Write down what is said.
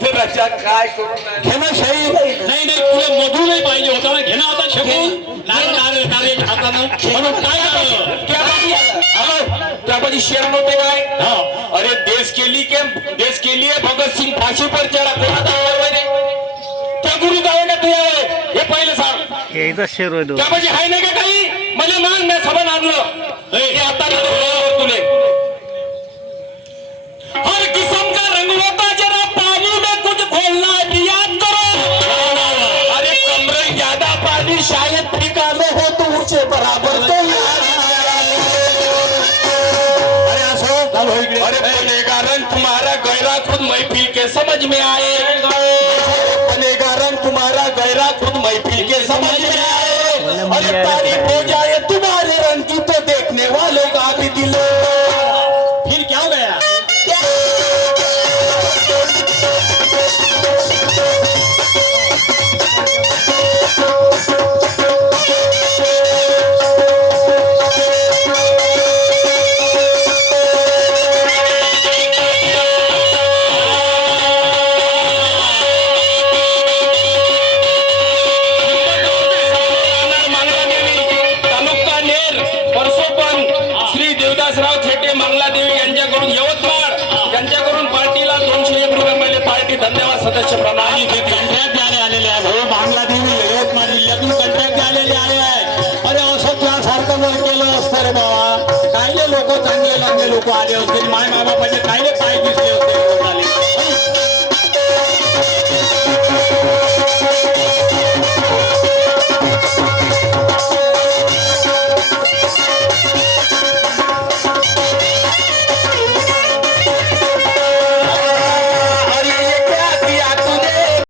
पत्थराच्या काय करू घेणाशाही नाही नाही तुला मधू नाही पाहिजे होता ना घेणं होता शकून नारे हातानं म्हणून काय झालं त्यामध्ये शेर नव्हते काय अरे देश के लिए भगत सिंग फाशी पर चढ़ा कोणाचा आवाज रे त्या गुरु जावे का ते हे पहिले सांग एकदा शेर होतो त्यामध्ये आहे नाही का काही मला मान मी सभा आणलं हे आता तुले हर किस्म का रंग होता जरा पानी में कुछ घोलना याद करो अरे कमरे ज्यादा पानी शायद फिका में हो तो ऊंचे बराबर तो अरे बनेगा रंग तुम्हारा गहरा खुद महफिल के समझ में आए बनेगा रंग तुम्हारा गहरा खुद महफिल के समझ में आए अरे तारीफ हो जाए तुम्हारे रंग की तो देखने वालों का भी दिल फिर क्या हो गया धन्यवाद सदस्य प्रणाली कंट्रॅक्ट आलेले आहे हो बांगलादेवी यवतमाळ जिल्ह्यातून कंट्रॅक्ट आलेले आहे अरे असं त्यासारखं जर केलं असतं रे बाबा कायले लोक चांगले चांगले लोक आले असते माय बाबाचे कायले पाय